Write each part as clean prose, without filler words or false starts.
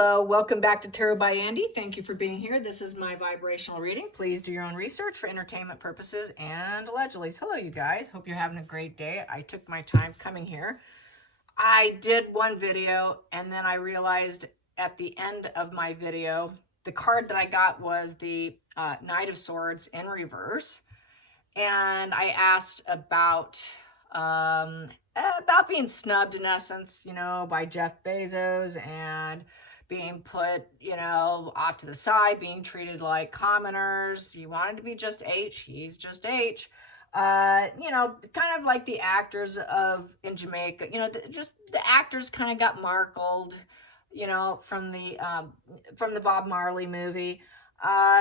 Hello, welcome back to Tarot by Andy. Thank you for being here. This is my vibrational reading. Please do your own research for entertainment purposes and allegedly. Hello, you guys. Hope you're having a great day. I took my time coming here. I did one video and then I realized at the end of my video, the card that I got was the Knight of Swords in reverse. And I asked about being snubbed in essence, you know, by Jeff Bezos and being put, you know, off to the side, being treated like commoners. He wanted to be just H. He's just H. You know, kind of like the actors in Jamaica, you know, just the actors kind of got markled, you know, from the Bob Marley movie.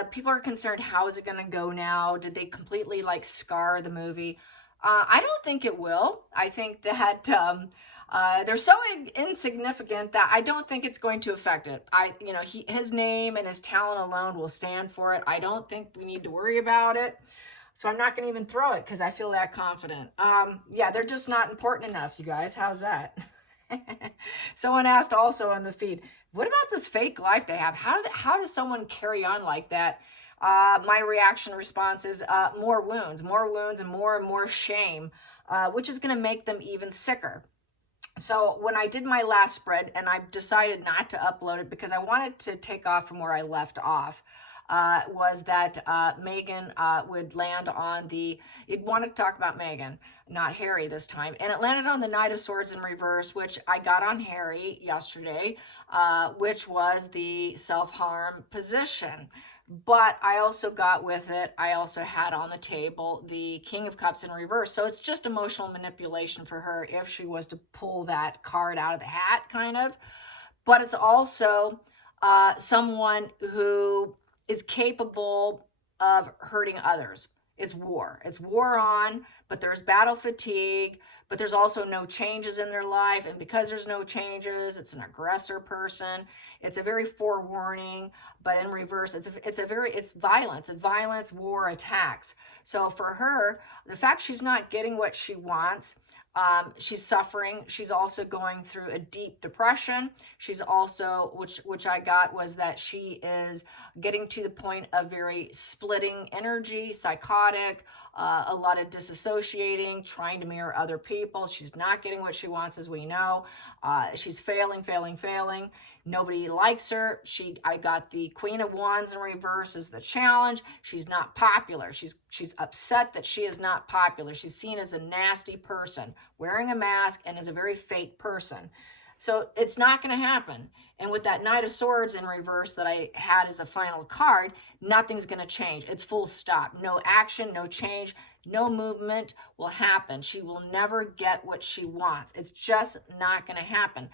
People are concerned, how is it going to go now? Did they completely like scar the movie? I don't think it will. I think that they're so insignificant that I don't think it's going to affect it. You know, his name and his talent alone will stand for it. I don't think we need to worry about it. So I'm not going to even throw it because I feel that confident. Yeah, they're just not important enough, you guys. How's that? Someone asked also on the feed, what about this fake life they have? How does someone carry on like that? My reaction response is more wounds and more shame, which is going to make them even sicker. So when I did my last spread, and I decided not to upload it because I wanted to take off from where I left off, was that Megan would land on it wanted to talk about Megan, not Harry this time. And it landed on the Knight of Swords in reverse, which I got on Harry yesterday, which was the self-harm position. But I also got with it, I also had on the table the King of Cups in reverse. So it's just emotional manipulation for her if she was to pull that card out of the hat, kind of. But it's also someone who is capable of hurting others. It's war. It's war on, but there's battle fatigue, but there's also no changes in their life. And because there's no changes, it's an aggressor person. It's a very forewarning, but in reverse, it's violence. It's violence, war, attacks. So for her, the fact she's not getting what she wants, she's suffering. She's also going through a deep depression. She's also, which I got, was that she is getting to the point of very splitting energy, psychotic, a lot of disassociating, trying to mirror other people. She's not getting what she wants, as we know. She's failing. Nobody likes her. I got the Queen of Wands in reverse as the challenge. She's not popular. She's upset that she is not popular. She's seen as a nasty person, wearing a mask, and is a very fake person. So it's not going to happen. And with that Knight of Swords in reverse that I had as a final card, nothing's going to change. It's full stop. No action, no change, no movement will happen. She will never get what she wants. It's just not going to happen.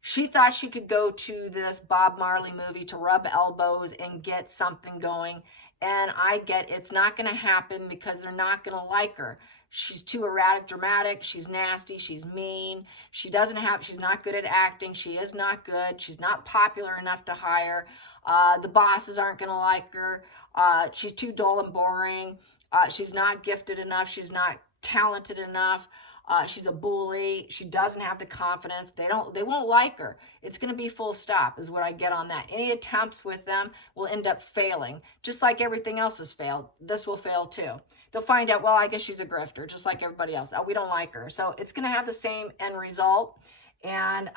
She thought she could go to this Bob Marley movie to rub elbows and get something going. And I get it's not going to happen because they're not going to like her. She's too erratic, dramatic. She's nasty. She's mean. She's not good at acting. She is not good. She's not popular enough to hire. The bosses aren't going to like her. She's too dull and boring. She's not gifted enough. She's not talented enough. She's a bully. She doesn't have the confidence. They won't like her. It's going to be full stop is what I get on that. Any attempts with them will end up failing. Just like everything else has failed, this will fail too. They'll find out, well, I guess she's a grifter, just like everybody else. We don't like her. So it's going to have the same end result. And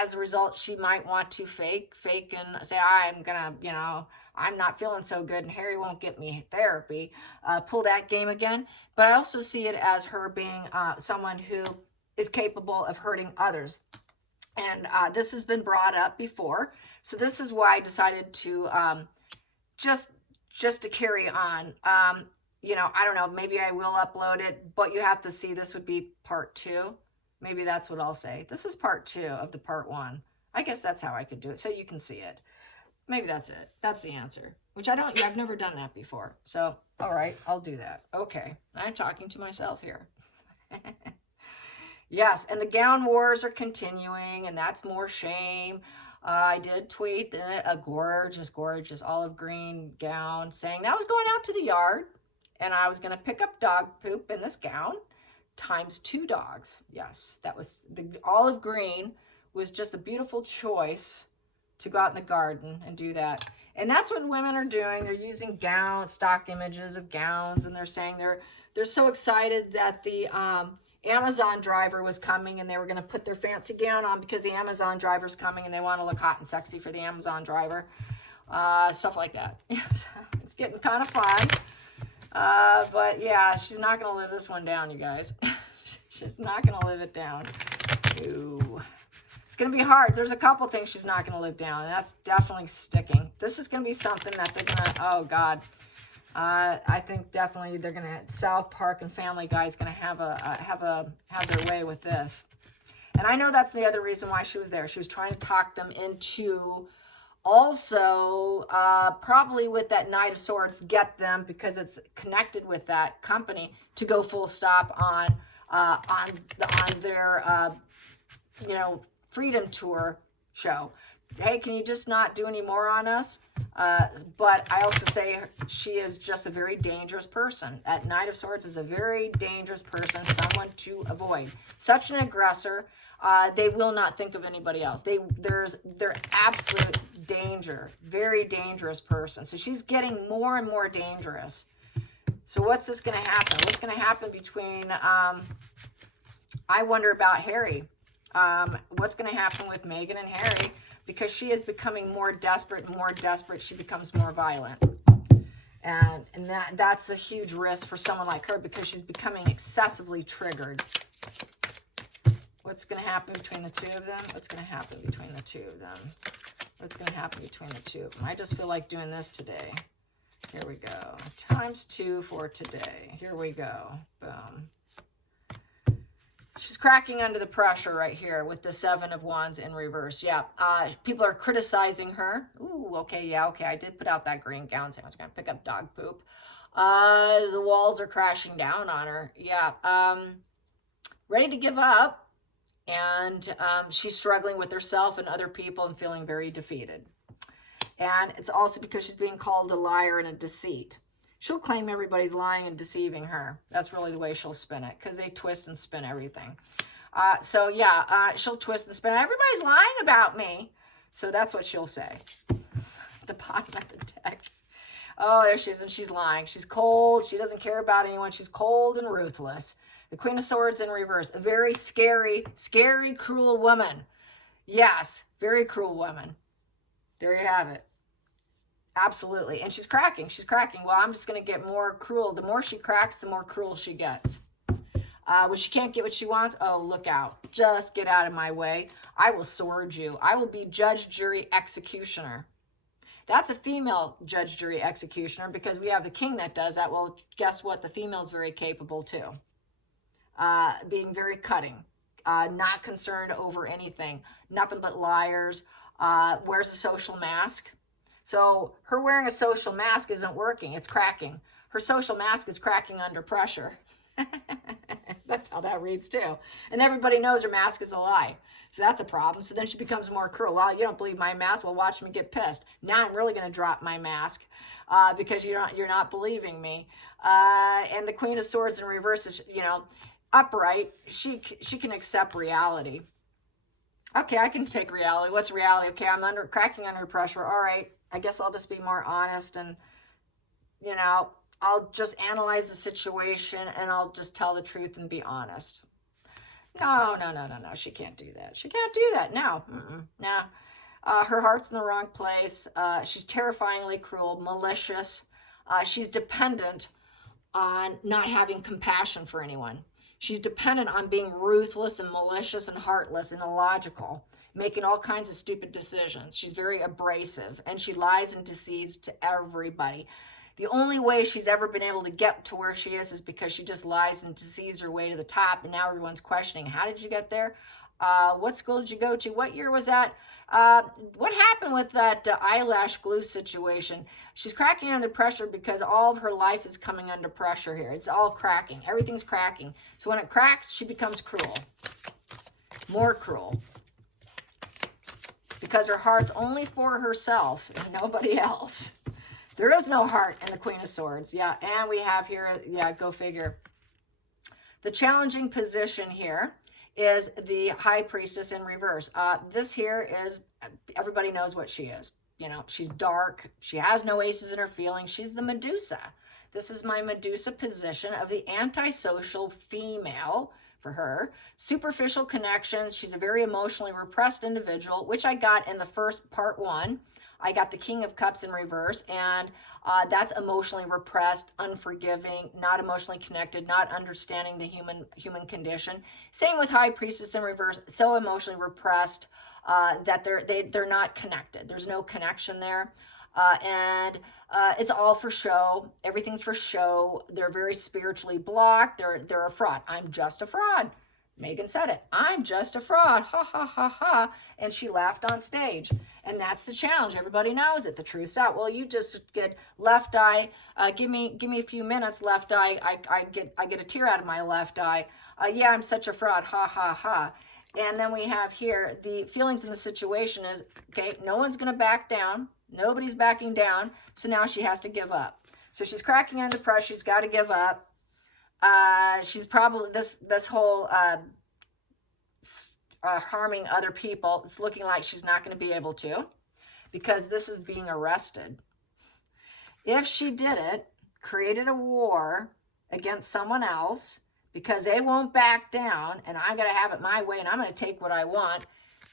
as a result, she might want to fake and say, I'm going to, you know, I'm not feeling so good and Harry won't get me therapy, pull that game again. But I also see it as her being someone who is capable of hurting others. And this has been brought up before. So this is why I decided to just to carry on. You know, I don't know, maybe I will upload it, but you have to see this would be part 2. Maybe that's what I'll say. This is part 2 of the part 1. I guess that's how I could do it, so you can see it. Maybe that's it. That's the answer, which I've never done that before. So, all right, I'll do that. Okay, I'm talking to myself here. Yes, and the gown wars are continuing, and that's more shame. I did tweet a gorgeous olive green gown saying that I was going out to the yard, and I was going to pick up dog poop in this gown times 2 dogs. Yes, that was the olive green was just a beautiful choice to go out in the garden and do that. And that's what women are doing. They're using stock images of gowns, and they're saying they're so excited that the Amazon driver was coming and they were going to put their fancy gown on because the Amazon driver's coming and they want to look hot and sexy for the Amazon driver. Stuff like that. It's getting kind of fun. But yeah, she's not going to live this one down, you guys. She's not going to live it down. Ooh. It's going to be hard. There's a couple things she's not going to live down, and that's definitely sticking. This is going to be something that they're going to, oh God. I think definitely they're going to, South Park and Family Guy is going to have their way with this. And I know that's the other reason why she was there. She was trying to talk them into also, probably with that Knight of Swords, get them, because it's connected with that company, to go full stop on their, you know, Freedom Tour show. Hey, can you just not do any more on us? But I also say she is just a very dangerous person. That Knight of Swords is a very dangerous person, someone to avoid. Such an aggressor. They will not think of anybody else. They're absolute danger. Very dangerous person. So she's getting more and more dangerous. So what's this going to happen? What's going to happen between, I wonder about Harry. What's going to happen with Meghan and Harry? Because she is becoming more desperate and more desperate, she becomes more violent. And that's a huge risk for someone like her, because she's becoming excessively triggered. What's going to happen between the two of them? What's going to happen between the two of them? What's going to happen between the two of them? I just feel like doing this today. Here we go. ×2 for today. Here we go. Boom. She's cracking under the pressure right here with the 7 of Wands in reverse. Yeah, people are criticizing her. Ooh, okay, yeah, okay. I did put out that green gown, so I was going to pick up dog poop. The walls are crashing down on her. Yeah, ready to give up. And she's struggling with herself and other people and feeling very defeated. And it's also because she's being called a liar and a deceit. She'll claim everybody's lying and deceiving her. That's really the way she'll spin it, because they twist and spin everything. So yeah, she'll twist and spin. Everybody's lying about me. So that's what she'll say. The bottom of the deck. Oh, there she is, and she's lying. She's cold. She doesn't care about anyone. She's cold and ruthless. The Queen of Swords in reverse. A very scary, scary, cruel woman. Yes, very cruel woman. There you have it. Absolutely. And she's cracking. She's cracking. Well, I'm just going to get more cruel. The more she cracks, the more cruel she gets. When she can't get what she wants, oh, look out. Just get out of my way. I will sword you. I will be judge, jury, executioner. That's a female judge, jury, executioner, because we have the king that does that. Well, guess what? The female's very capable too. Being very cutting. Not concerned over anything. Nothing but liars. Wears a social mask. So her wearing a social mask isn't working. It's cracking. Her social mask is cracking under pressure. That's how that reads too. And everybody knows her mask is a lie. So that's a problem. So then she becomes more cruel. Well, you don't believe my mask? Well, watch me get pissed. Now I'm really going to drop my mask because you're not believing me. And the Queen of Swords in reverse is, you know, upright. She can accept reality. Okay, I can take reality. What's reality? Okay, I'm cracking under pressure. All right. I guess I'll just be more honest and, you know, I'll just analyze the situation and I'll just tell the truth and be honest. No. She can't do that. She can't do that. No. No. Her heart's in the wrong place. She's terrifyingly cruel, malicious. She's dependent on not having compassion for anyone. She's dependent on being ruthless and malicious and heartless and illogical, making all kinds of stupid decisions. She's very abrasive, and she lies and deceives to everybody. The only way she's ever been able to get to where she is because she just lies and deceives her way to the top, and now everyone's questioning, how did you get there? What school did you go to? What year was that? What happened with that eyelash glue situation? She's cracking under pressure because all of her life is coming under pressure here. It's all cracking. Everything's cracking. So when it cracks, she becomes cruel. More cruel. Because her heart's only for herself and nobody else. There is no heart in the Queen of Swords. Yeah, and we have here, yeah, go figure. The challenging position here is the High Priestess in reverse. This here is, everybody knows what she is. You know, she's dark. She has no aces in her feelings. She's the Medusa. This is my Medusa position of the antisocial female for her. Superficial connections. She's a very emotionally repressed individual, which I got in the first part 1. I got the King of Cups in reverse, and that's emotionally repressed, unforgiving, not emotionally connected, not understanding the human condition. Same with High Priestess in reverse, so emotionally repressed that they're not connected. There's no connection there. And it's all for show. Everything's for show. They're very spiritually blocked. They're a fraud. I'm just a fraud. Megan said it. I'm just a fraud. Ha, ha, ha, ha. And she laughed on stage. And that's the challenge. Everybody knows it. The truth's out. Well, you just get left eye. Give me a few minutes, left eye. I get a tear out of my left eye. Yeah, I'm such a fraud. Ha, ha, ha. And then we have here, the feelings in the situation is, okay, no one's going to back down. Nobody's backing down. So now she has to give up. So she's cracking under pressure. She's got to give up. She's probably, this whole harming other people, it's looking like she's not going to be able to, because this is being arrested. If she did it, created a war against someone else, because they won't back down, and I got to have it my way, and I'm going to take what I want,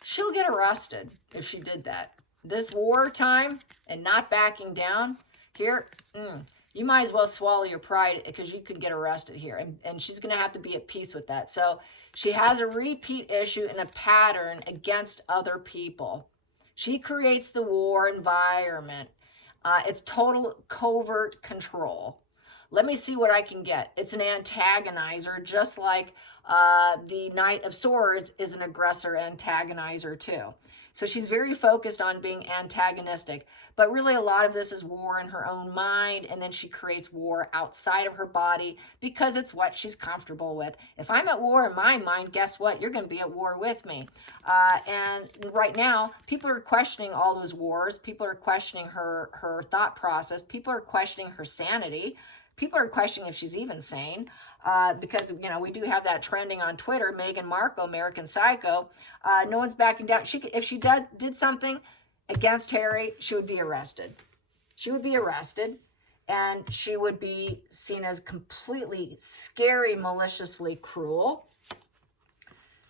she'll get arrested if she did that. This war time and not backing down, here, you might as well swallow your pride, because you could get arrested here. And she's going to have to be at peace with that. So she has a repeat issue and a pattern against other people. She creates the war environment. It's total covert control. Let me see what I can get. It's an antagonizer, just like the Knight of Swords is an aggressor antagonizer too. So she's very focused on being antagonistic, but really a lot of this is war in her own mind, and then she creates war outside of her body because it's what she's comfortable with. If I'm at war in my mind, guess what? You're going to be at war with me. And right now, people are questioning all those wars. People are questioning her thought process. People are questioning her sanity. People are questioning if she's even sane, because, you know, we do have that trending on Twitter, Meghan Markle, American Psycho. No one's backing down. If she did something against Harry, she would be arrested. She would be arrested, and she would be seen as completely scary, maliciously cruel.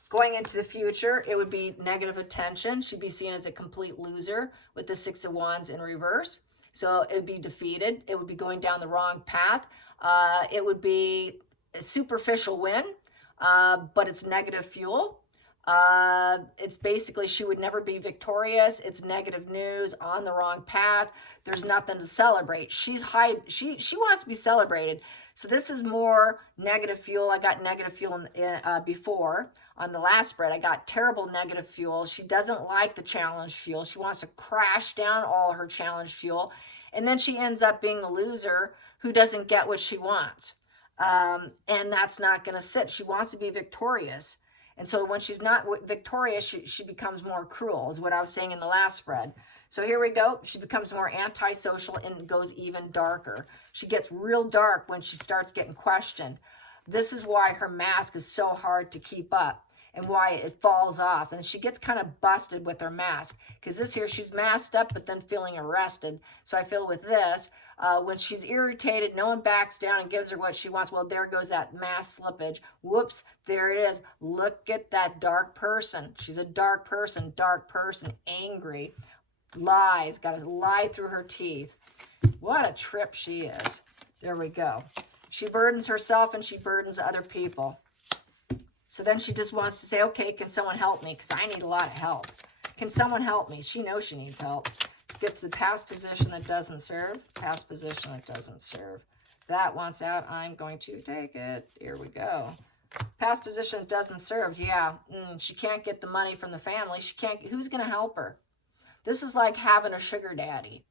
Going into the future, it would be negative attention. She'd be seen as a complete loser with the Six of Wands in reverse. So it would be defeated. It would be going down the wrong path. It would be a superficial win, but it's negative fuel. It's basically she would never be victorious. It's negative news, on the wrong path. There's nothing to celebrate. She's high. She wants to be celebrated. So this is more negative fuel. I got negative fuel before. On the last spread, I got terrible negative fuel. She doesn't like the challenge fuel. She wants to crash down all her challenge fuel. And then she ends up being the loser who doesn't get what she wants. And that's not going to sit. She wants to be victorious. And so when she's not victorious, she becomes more cruel, is what I was saying in the last spread. So here we go. She becomes more antisocial and goes even darker. She gets real dark when she starts getting questioned. This is why her mask is so hard to keep up and why it falls off. And she gets kind of busted with her mask, because this here, she's masked up but then feeling arrested. So I feel with this, when she's irritated, no one backs down and gives her what she wants. Well, there goes that mask slippage. Whoops, there it is. Look at that dark person. She's a dark person, angry, lies, got to lie through her teeth. What a trip she is. There we go. She burdens herself and she burdens other people. So then she just wants to say, okay, can someone help me? Because I need a lot of help. Can someone help me? She knows she needs help. Let's get to the past position that doesn't serve. Past position that doesn't serve. That wants out. I'm going to take it. Here we go. Past position that doesn't serve. Yeah, she can't get the money from the family. She can't. Who's going to help her? This is like having a sugar daddy.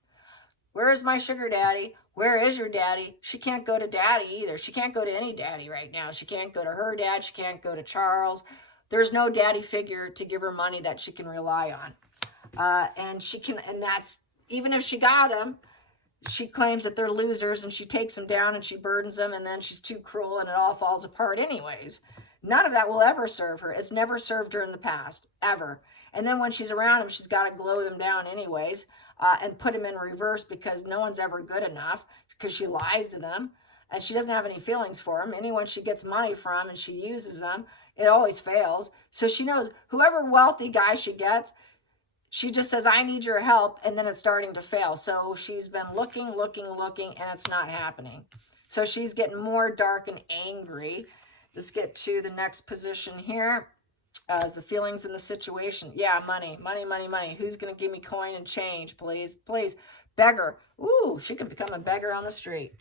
Where is my sugar daddy? Where is your daddy? She can't go to daddy either. She can't go to any daddy right now. She can't go to her dad. She can't go to Charles. There's no daddy figure to give her money that she can rely on. And that's, even if she got him, she claims that they're losers and she takes them down and she burdens them, and then she's too cruel and it all falls apart anyways. None of that will ever serve her. It's never served her in the past, ever. And then when she's around him, she's got to glow them down anyways, and put them in reverse, because no one's ever good enough, because she lies to them, and she doesn't have any feelings for them. Anyone she gets money from and she uses them, it always fails. So she knows whoever wealthy guy she gets, she just says, I need your help, and then it's starting to fail. So she's been looking, and it's not happening. So she's getting more dark and angry. Let's get to the next position here. As the feelings in the situation. Yeah, money. Who's going to give me coin and change, please? Please. Beggar. Ooh, she can become a beggar on the street.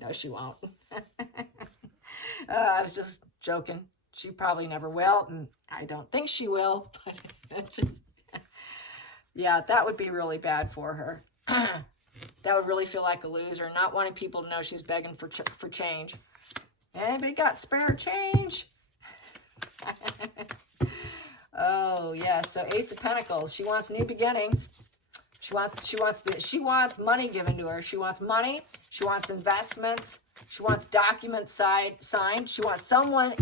No, she won't. I was just joking. She probably never will, and I don't think she will. But yeah, that would be really bad for her. That would really feel like a loser, not wanting people to know she's begging for change. Anybody got spare change? Oh, yeah. So Ace of Pentacles. She wants new beginnings. She wants money given to her. She wants money. She wants investments. She wants documents signed. She wants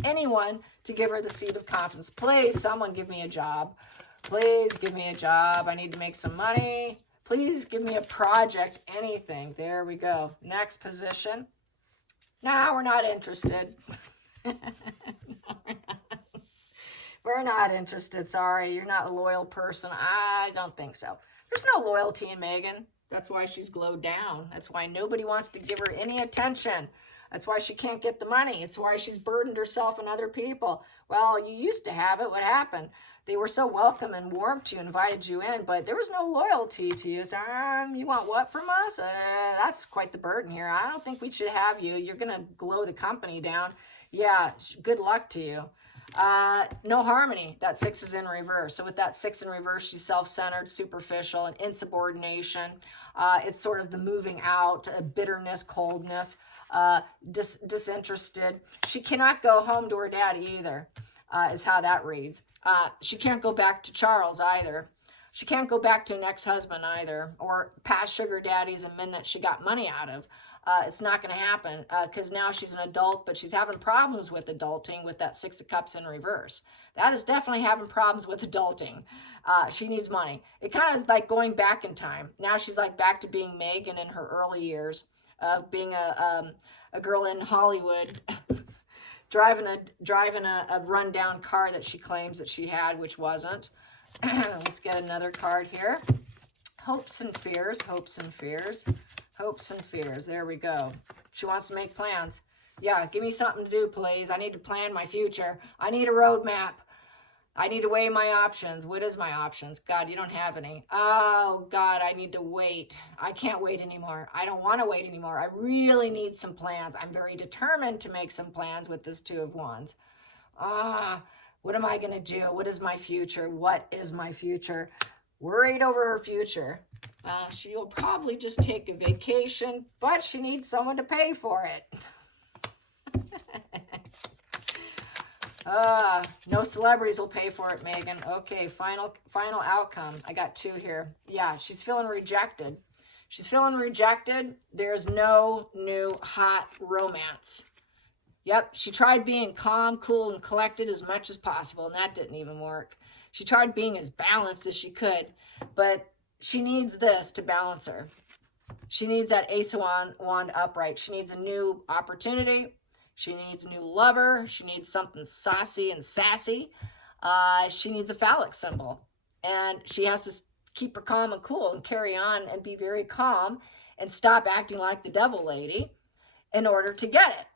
anyone to give her the seat of confidence. Please, someone give me a job. Please give me a job. I need to make some money. Please give me a project, anything. There we go. Next position. No, we're not interested. We're not interested. Sorry, you're not a loyal person. I don't think so. There's no loyalty in Megan. That's why she's glowed down. That's why nobody wants to give her any attention. That's why she can't get the money. It's why she's burdened herself and other people. Well, you used to have it. What happened? They were so welcome and warm to you, invited you in, but there was no loyalty to you. So, you want what from us? That's quite the burden here. I don't think we should have you. You're going to glow the company down. Yeah, good luck to you. No harmony. That 6 is in reverse. So with that 6 in reverse, she's self-centered, superficial, and insubordination. It's sort of the moving out, bitterness, coldness, disinterested. She cannot go home to her daddy either, is how that reads. She can't go back to Charles either. She can't go back to an ex-husband either, or past sugar daddies and men that she got money out of. It's not going to happen, because now she's an adult, but she's having problems with adulting with that 6 of Cups in reverse. That is definitely having problems with adulting. She needs money. It kind of is like going back in time. Now she's like back to being Megan in her early years, being a girl in Hollywood, driving a rundown car that she claims that she had, which wasn't. Let's get another card here. Hopes and fears, hopes and fears. Hopes and fears. There we go. She wants to make plans. Yeah, give me something to do, please. I need to plan my future. I need a roadmap. I need to weigh my options. What is my options? God, you don't have any. Oh, God, I need to wait. I can't wait anymore. I don't want to wait anymore. I really need some plans. I'm very determined to make some plans with this 2 of Wands. What am I going to do? What is my future? What is my future? Worried over her future. She will probably just take a vacation, but she needs someone to pay for it. No celebrities will pay for it, Megan. Okay, final outcome. I got 2 here. Yeah, she's feeling rejected. She's feeling rejected. There's no new hot romance. Yep, she tried being calm, cool, and collected as much as possible, and that didn't even work. She tried being as balanced as she could, but she needs this to balance her. She needs that Ace of Wand upright. She needs a new opportunity. She needs a new lover. She needs something saucy and sassy. She needs a phallic symbol. And she has to keep her calm and cool and carry on and be very calm and stop acting like the devil lady in order to get it.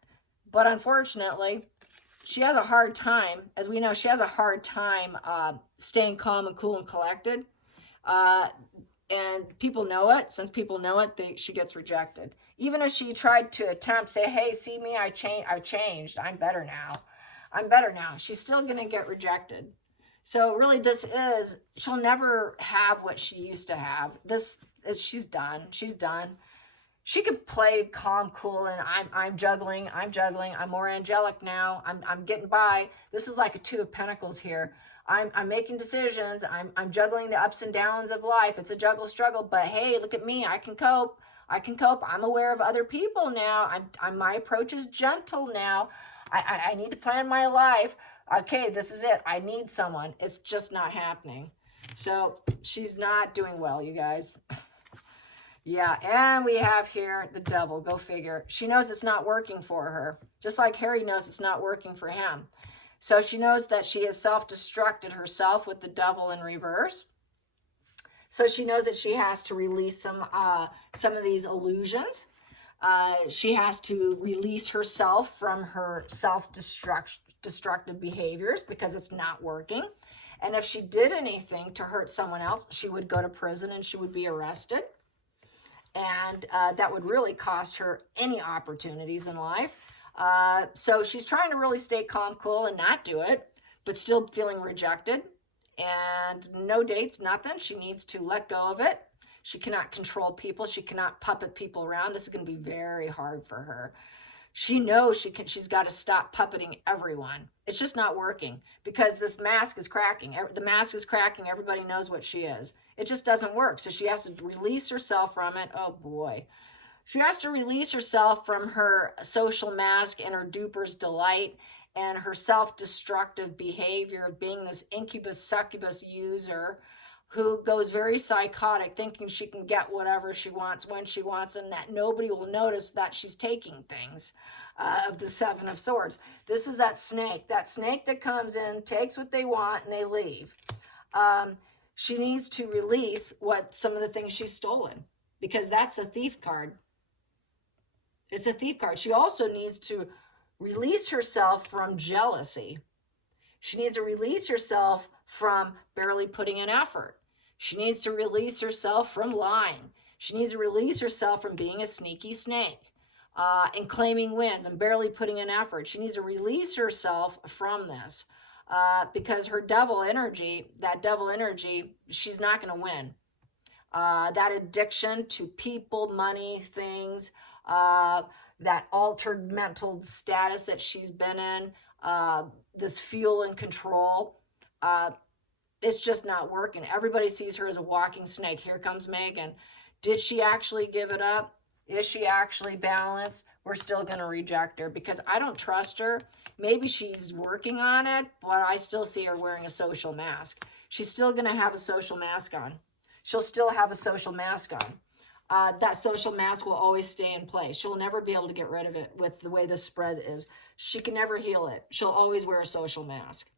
But unfortunately, she has a hard time, as we know, she has a hard time staying calm and cool and collected. And people know it. Since people know it, she gets rejected. Even if she tried to attempt, say, hey, see me, I changed. I'm better now. I'm better now. She's still going to get rejected. So really she'll never have what she used to have. She's done. She's done. She could play calm, cool, and I'm juggling. I'm more angelic now. I'm getting by. This is like a 2 of Pentacles here. I'm making decisions. I'm juggling the ups and downs of life. It's a juggle struggle, but hey, look at me. I can cope. I can cope. I'm aware of other people now. My approach is gentle now. I need to plan my life. Okay, this is it. I need someone. It's just not happening. So she's not doing well, you guys. Yeah, and we have here the devil. Go figure. She knows it's not working for her, just like Harry knows it's not working for him. So she knows that she has self-destructed herself with the devil in reverse. So she knows that she has to release some of these illusions. She has to release herself from her self-destructive behaviors because it's not working. And if she did anything to hurt someone else, she would go to prison and she would be arrested. And that would really cost her any opportunities in life. So she's trying to really stay calm, cool, and not do it, but still feeling rejected. And no dates, nothing. She needs to let go of it. She cannot control people. She cannot puppet people around. This is going to be very hard for her. She knows she's got to stop puppeting everyone. It's just not working because this mask is cracking. The mask is cracking. Everybody knows what she is. It just doesn't work. So she has to release herself from it. Oh boy. She has to release herself from her social mask and her duper's delight and her self-destructive behavior of being this incubus succubus user who goes very psychotic, thinking she can get whatever she wants when she wants, and that nobody will notice that she's taking things. Of the Seven of Swords. This is that snake that comes in, takes what they want, and they leave. She needs to release some of the things she's stolen, because that's a thief card. It's a thief card. She also needs to release herself from jealousy. She needs to release herself from barely putting in effort. She needs to release herself from lying. She needs to release herself from being a sneaky snake and claiming wins and barely putting in effort. She needs to release herself from this because her devil energy, she's not going to win. That addiction to people, money, things, that altered mental status that she's been in, this fuel and control, it's just not working. Everybody sees her as a walking snake. Here comes Megan. Did she actually give it up? Is she actually balanced? We're still going to reject her because I don't trust her. Maybe she's working on it, but I still see her wearing a social mask. She's still going to have a social mask on. She'll still have a social mask on. That social mask will always stay in place. She'll never be able to get rid of it with the way the spread is. She can never heal it. She'll always wear a social mask.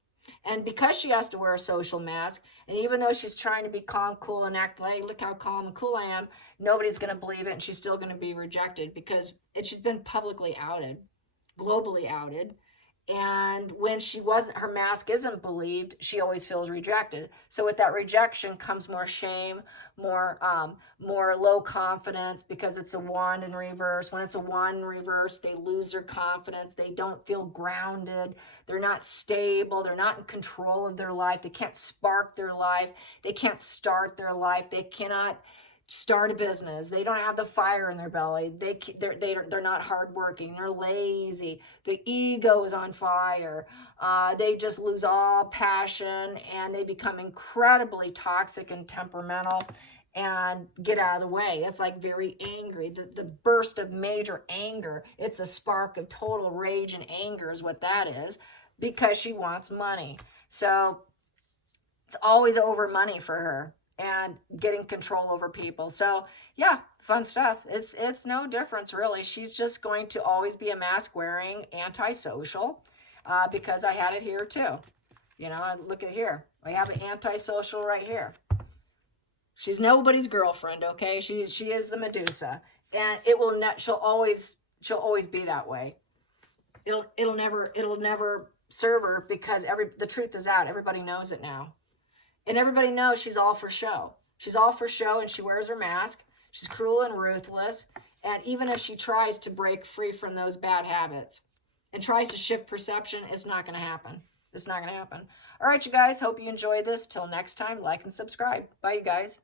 And because she has to wear a social mask, and even though she's trying to be calm, cool, and act like, look how calm and cool I am, nobody's going to believe it, and she's still going to be rejected because she's been publicly outed, globally outed. And when her mask isn't believed, she always feels rejected. So with that rejection comes more shame, more low confidence because it's a wand in reverse. When it's a wand in reverse, they lose their confidence. They don't feel grounded. They're not stable. They're not in control of their life. They can't spark their life. They can't start their life. They cannot start a business. They don't have the fire in their belly. They're not hardworking. They're lazy. The ego is on fire. They just lose all passion and they become incredibly toxic and temperamental and get out of the way. That's like very angry. The burst of major anger. It's a spark of total rage and anger is what that is because she wants money. So it's always over money for her. And getting control over people. So yeah, fun stuff. It's no difference really. She's just going to always be a mask wearing antisocial because I had it here too. You know, look at here. I have an antisocial right here. She's nobody's girlfriend, okay? She is the Medusa, and she'll always be that way. It'll never serve her because the truth is out. Everybody knows it now. And everybody knows she's all for show. She's all for show and she wears her mask. She's cruel and ruthless. And even if she tries to break free from those bad habits and tries to shift perception, it's not going to happen. It's not going to happen. All right, you guys. Hope you enjoyed this. Till next time, like and subscribe. Bye, you guys.